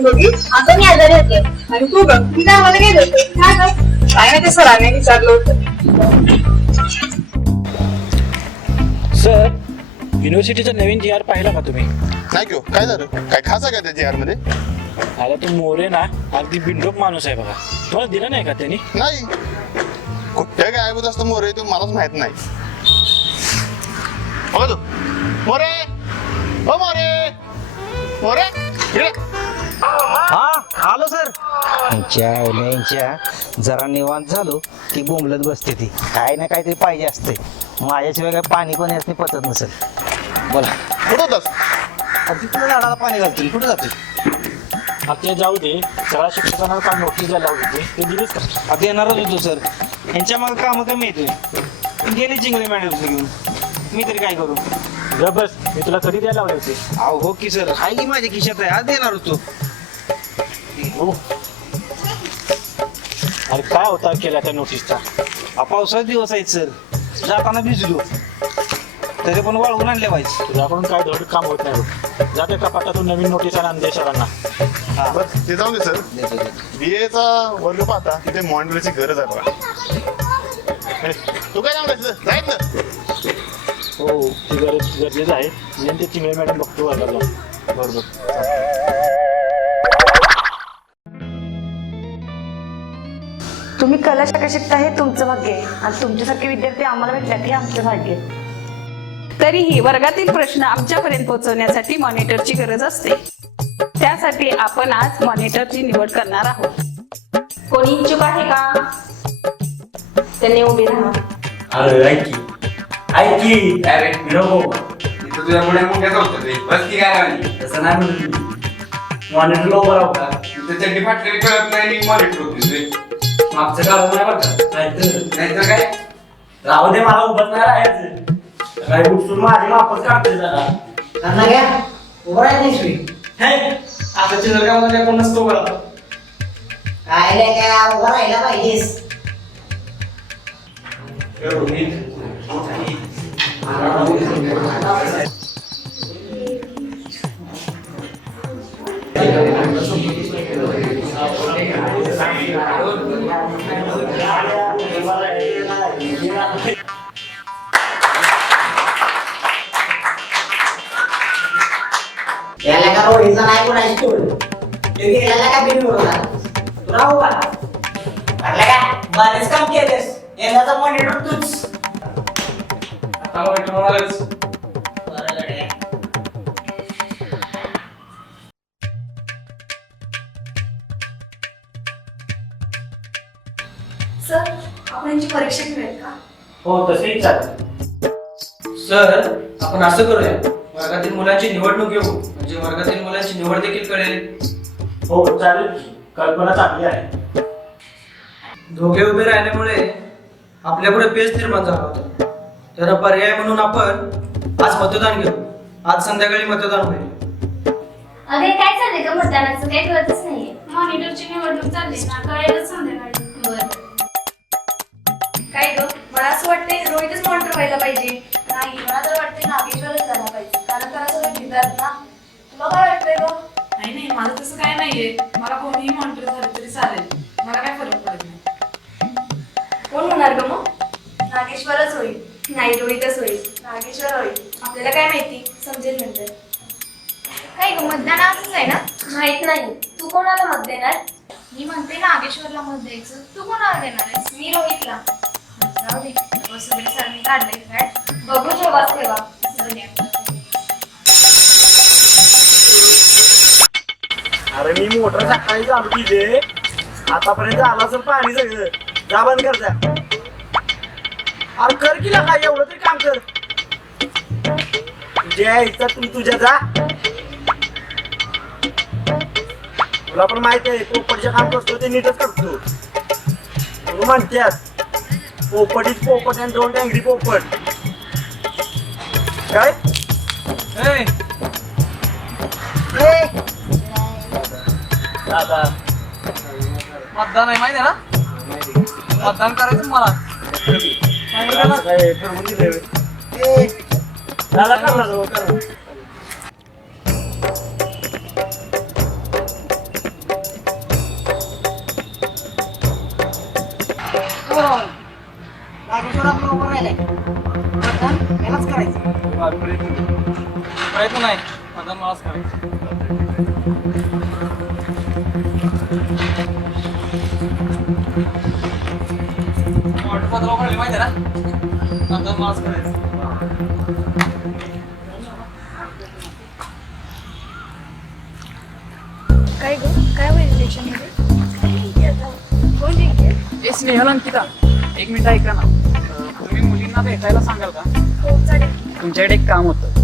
म्हणून दोघी. आता मी आजारी होते. आणि तू ती काय मला काय देते काय ग काय नाही ते सरांनी विचारलं होतं. सर युनिव्हर्सिटीचा नवीन जी आर पाहिला का तुम्ही? नाही घेऊ काय झालं? काय खास आहे का त्या जी मध्ये? आता तो मोरे ना अगदी बिंडोक माणूस आहे बघा. तुम्हाला दिला नाही का त्यांनी? नाही. कुठे काय ऐकत असतं मोरे ते मलाच माहीत नाही. बघा तू. मोरे! हो मोरे! मोरे! इकडे. हा आलो सर. यांच्या यांच्या जरा निवांत झालो की बोंबलत बसते ती. काय ना काहीतरी पाहिजे असते माझ्याशिवाय काय पाणी कोणी असते पचत नसेल. बोला. कुठं होतास? तिकडे झाडाला पाणी घालतो कुठे जाते आता जाऊ दे. सगळ्या शिक्षकांना काल नोटीस द्यायला लावली होती. ते दिलीच का? आता येणारच होतो सर. यांच्या मग कामं कमी येते गेली चिंगळी मॅडम घेऊन. मी तरी काय करू? ग बस. मी तुला कधी द्यायला लावले होते? अहो हो की सर. हाय की माझ्या खिशात आहे. आज येणार होतो. हो अरे काय होता केला त्या नोटीसचा हा पावसाचे दिवस आहेत सर जाताना भिजलो तरी पण वाळवून आणले पाहिजे तुझ्याकडून काय धड काम होत नाही बघ. जाते कपाटातून नवीन नोटीस आणा दे सरांना बरं ते जाऊ दे सर बी एचा वर्ग पाहता तिथे मॉनिटरची गरज आहे बघा. तू काय सांगायचं ना. हो ती गरज गरजेचं आहे. मी ते चिंगळे मॅडम बघतो वर्गाला बरोबर. तुम्ही कला शाखा शिकता हे तुमचं भाग्य आहे. आणि तुमच्यासारखे विद्यार्थी आम्हाला भेटल्यात हे आमचं भाग्य आहे. तरीही वर्गातील प्रश्न आमच्यापर्यंत पोहोचवण्यासाठी मॉनिटरची गरज असते. त्यासाठी आपण आज मॉनिटरची निवड करणार आहोत. कोणी इच्छुक आहे का? त्यांनी उभी राहा. अरे ऐक. की ऐक. की अरे नको इथं तुझ्या पुढे मुंग्या होतं रे बस की काय लागली तसं नाही म्हणत मॉनिटर का कळत नाही मागचं काळ नाही बरं का? नाहीतर नाहीतर काय? राहू दे मला उभं नाही राहायचं काय उठसून माझी मापच काढते जरा. उभं राहायचं नाही हे आता चित्रकामामध्ये कोण नसतो बघा काय रे काय? उभं राहिला पाहिजेस. याला का रोडीचा नाही कोणाची तोड गेला का बिन होता तुला उभा म्हटलं का बरेच काम केलेस यंदाचा मॉनिटर तूच आता मॉनिटर म्हणालच परीक्षा घेऊयात का? हो तसेही चालेल. सर आपण असं करूया. वर्गातील मुलांची निवडणूक घेऊ म्हणजे वर्गातील मुलांची निवड देखील कळेल. हो चालेल की. कल्पना चांगली आहे. दोघे उभे राहिल्यामुळे आपल्यापुढे पेच निर्माण झाला होता. तर पर्याय म्हणून आपण आज मतदान घेऊ. आज संध्याकाळी मतदान होईल. अरे काय चाललंय का मतदानाचं काही कळतच नाहीये. मॉनिटरची निवडणूक चालली ना? कळेलच संध्याकाळी. बरं. मला असं वाटतंय रोहितच मॉनिटर व्हायला पाहिजे. नाही मला तर वाटते नागेश्वरच झाला पाहिजे. कारण त्याला सगळे भितात ना तुला काय वाटतंय ग? नाही नाही माझं तसं काय नाहीये. मला कोणीही मॉनिटर झालं तरी चालेल. मला काय फरक पडत नाही. कोण होणार ग मग? नागेश्वरच होईल. नाही रोहितच होईल. नागेश्वर होईल. आपल्याला काय माहिती? समजेल नंतर. काय ग मतदान आजच आहे ना? माहीत नाही. तू कोणाला मत देणार? मी म्हणते नागेश्वरला मत द्यायचं. तू कोणाला देणार आहेस? मी रोहितला. जाऊ दे सरांनी फॅट बघू तेव्हा अरे मी मोटर सकाळी चालू केली. आतापर्यंत आला असेल पाणी सगळं. जा बंद कर जा. अरे कर की काय एवढं तरी काम कर. तुझ्या इथं तू तुझ्या जा. तुला पण माहीत आहे पोपटचे काम करतो ते नीटच करतो. तू पोपटीत पोपट आणि दोन टँगरी पोपट. काय? दादा. मतदान आहे माहिती आहे ना? मतदान करायचं मला. दादा करणार. करायचं. प्रयत्न नाही. मतदान मलाच करायचं. वाटपत्र उघडले माहिती आहे ना? मतदान मलाच करायचं. काय ग? काय होईल इलेक्शनमध्ये? कोण जिंकेल ए स्नेहल अंकिता. एक मिनिट ऐका ना. अं, तुम्ही मुलींना भेटायला सांगाल का? तुमच्याकडे एक काम होतं.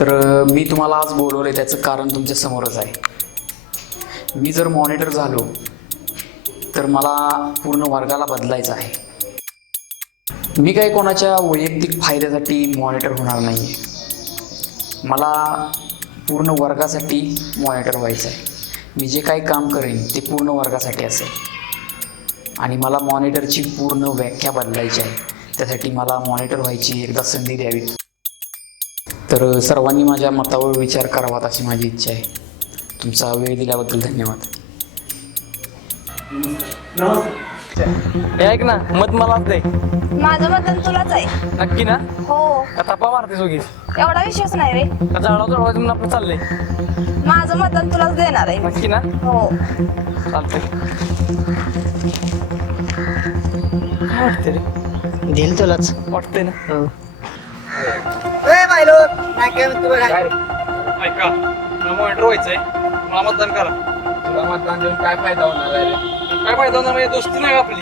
तर मी तुम्हाला आज बोलवले त्याचं कारण तुमच्या समोरच आहे. मी जर मॉनिटर झालो तर मला पूर्ण वर्गाला बदलायचं आहे. मी काही कोणाच्या वैयक्तिक फायद्यासाठी मॉनिटर होणार नाही आहे मला पूर्ण वर्गासाठी मॉनिटर व्हायचं आहे. मी जे काही काम करेन ते पूर्ण वर्गासाठी असेल. आणि मला मॉनिटरची पूर्ण व्याख्या बदलायची आहे. त्यासाठी मला मॉनिटर व्हायची एकदा संधी द्यावी. तर सर्वांनी माझ्या मतावर विचार करावा अशी माझी इच्छा आहे. तुमचा वेळ दिल्याबद्दल धन्यवाद. हे ऐक ना मत मलाच दे माझं मतदान तुलाच आहे. नक्की ना? हो. का थापा मारते सोगीस एवढा विश्वास नाही रे. का जाळा चढवायचं म्हणून आपलं चाललंय? माझं मतदान तुलाच देणार आहे. नक्की ना? हो. चालतंय. काय वाटते रे? दिल तुलाच. वाटतंय ना? बघा? ऐका मला व्हायचंय. मला मतदान करा. तुला मतदान देऊन काय फायदा होणार आहे रे? काय फायदा होणार म्हणजे दोस्ती नाही आपली.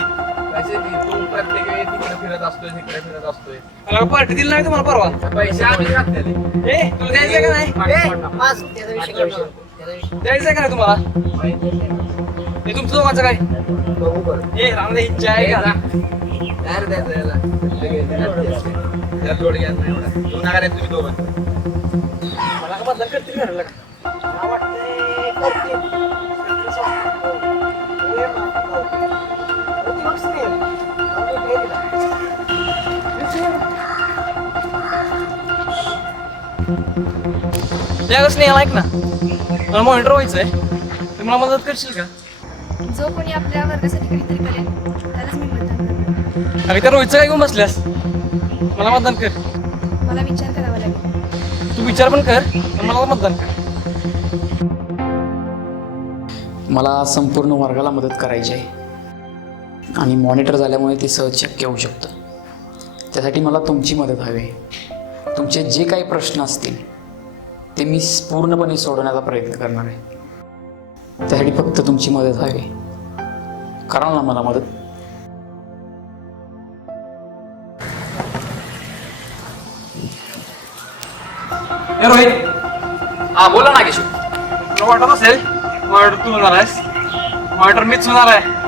कसे ती तू प्रत्येक वेळी तिकडे फिरत असतोय तिकडे फिरत असतोय. मला पार्टी दिली नाही तुम्हाला परवा? पैसे आम्ही घातलेले. ए तुला द्यायचं का नाही? बस, त्याचा विषय काढू नका. त्याचा विषय द्यायचं का नाही तुम्हाला? हे तुमचं दोघांचं काय? बघू बरं. ए रामदे इच्छा आहे का? तयार द्यायचं याला त्याला. लोड घ्यायचा नाही एवढा. तू नका रे तुम्ही दोघं. मला का बदल करतील घराला? का या स्नेहल ऐक ना. मला मॉनिटर व्हायचंय. तर मला मदत करशील का? जो कोणी आपल्या वर्गासाठी काहीतरी करेल त्यालाच मी मतदान करणार. अगं त्या रोहितचं काय घेऊन बसल्यास? मला मतदान कर. मला विचार करावा लागेल. तू विचार पण कर मला मतदान कर. मला संपूर्ण वर्गाला मदत करायची आहे. आणि मॉनिटर झाल्यामुळे ते सहज शक्य होऊ शकतं. त्यासाठी मला तुमची मदत हवी आहे. तुमचे जे काही प्रश्न असतील ते मी पूर्णपणे सोडवण्याचा प्रयत्न करणार आहे. त्यासाठी फक्त तुमची मदत हवी. आहे. कराल ना मला मदत? रोहित. हां बोला ना किशोर तुला वाटत असेल मॉनिटर तू होणार आहेस? मॉनिटर मीच होणार आहे.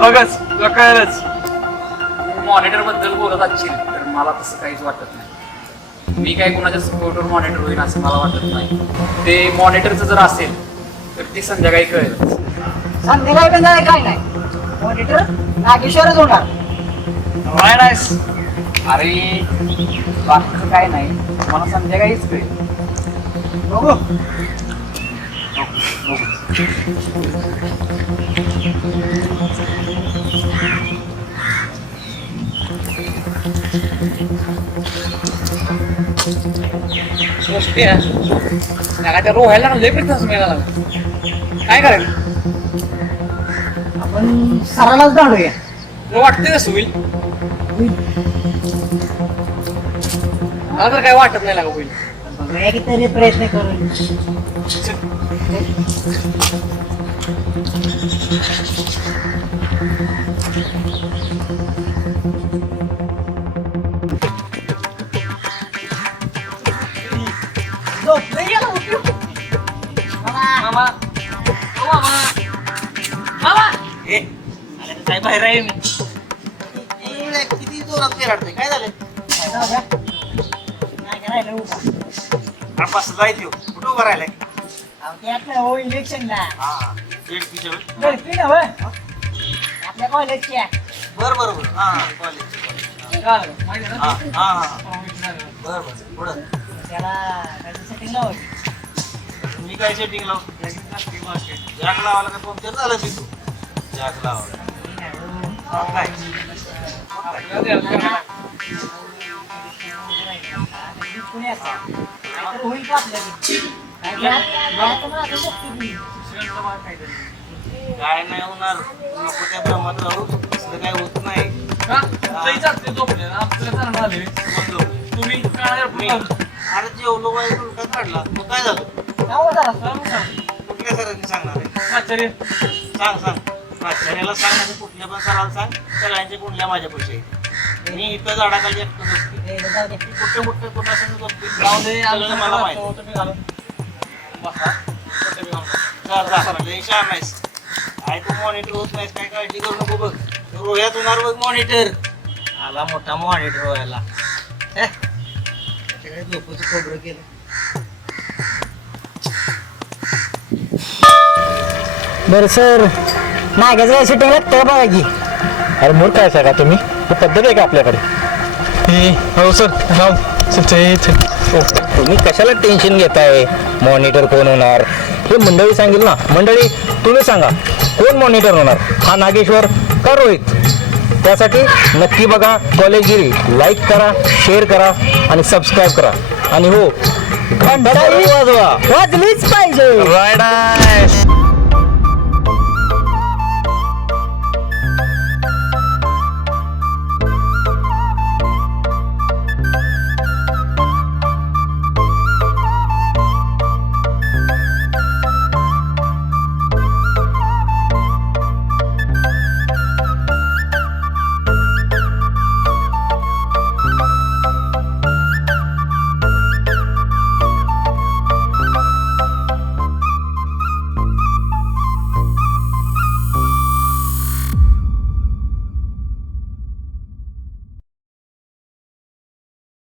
बघच तुला कळलंच मॉनिटरबद्दल बोलत असशील तर मला तसं काहीच वाटत नाही. मी काय कोणाच्या सपोर्टवर मॉनिटर होईन असं मला वाटत नाही. ते मॉनिटरचं जर असेल तर ते संध्याकाळी कळेल. संध्याकाळी पण काय नाही. मॉनिटर नागेश्वरच होणार. काय नाहीस अरे बाकीचं काय नाही. मला संध्याकाळीच कळेल. बघू. गोष्टी आहे त्या रोहायला लय प्रयत्न मिळाला काय करायचं आपण सरालाच दाडूया तुला वाटते कसं होईल मला तर काय वाटत नाही लागा होईल बघूया प्रयत्न करू बाहेर आहे मी. ए, किती जोरात पेराडतोय काय झालं काय झालं का? नाही काय राहिलं उभा. अरे बसलाय त्यो कुठं उभा राहिलाय? अहो, ते आपलं हो इलेक्शनला आपल्या कॉलेजची आहे बर बर बर. हा हा कॉलेज हा हा हा. बरं बरं पुढं. त्याला काहीतरी setting लावायची. मी काय सेटिंग लाव? जॅक लावायला का पंक्चर झालं की तू जॅक लावायला. काय नाही होणार नको त्या भ्रमात राहू असं काय होत नाही तुम्ही मी अरे जेवलो बाई उलटा काढला मग काय झालं. कुठल्या सरांनी सांगणार आहे? सांग सांग. प्राचार्याला सांग आणि कुठल्या पण सराला सांग सगळ्यांच्या कुंडल्या माझ्या पैसे. मी इथं झाडाखाली एकटं दे. कुठे कुठे कुणासंग बसते सगळं मला माहिती. छान आहेस. काय तू मॉनिटर होत नाहीस काय काळजी करू नको बघ. रोह्यात होणार बघ मॉनिटर आला मोठा मॉनिटर रोह्याला हे? त्याच्याकडे झोपूचं खोबरं केलं. बरं सर. नाग्याचं शूटिंग लागतं बघा की. अरे मूर्ख आहे का तुम्ही. ही पद्धत आहे का आपल्याकडे? हो सर तुम्ही कशाला टेन्शन घेताय? मॉनिटर कोण होणार? हे मंडळी सांगेल ना. मंडळी तुम्ही सांगा कोण मॉनिटर होणार? हा नागेश्वर का रोहित त्यासाठी नक्की बघा कॉलेजगिरी लाईक करा शेअर करा आणि सबस्क्राईब करा. आणि हो घंटा वाजवा. वाजलीच पाहिजे. राईट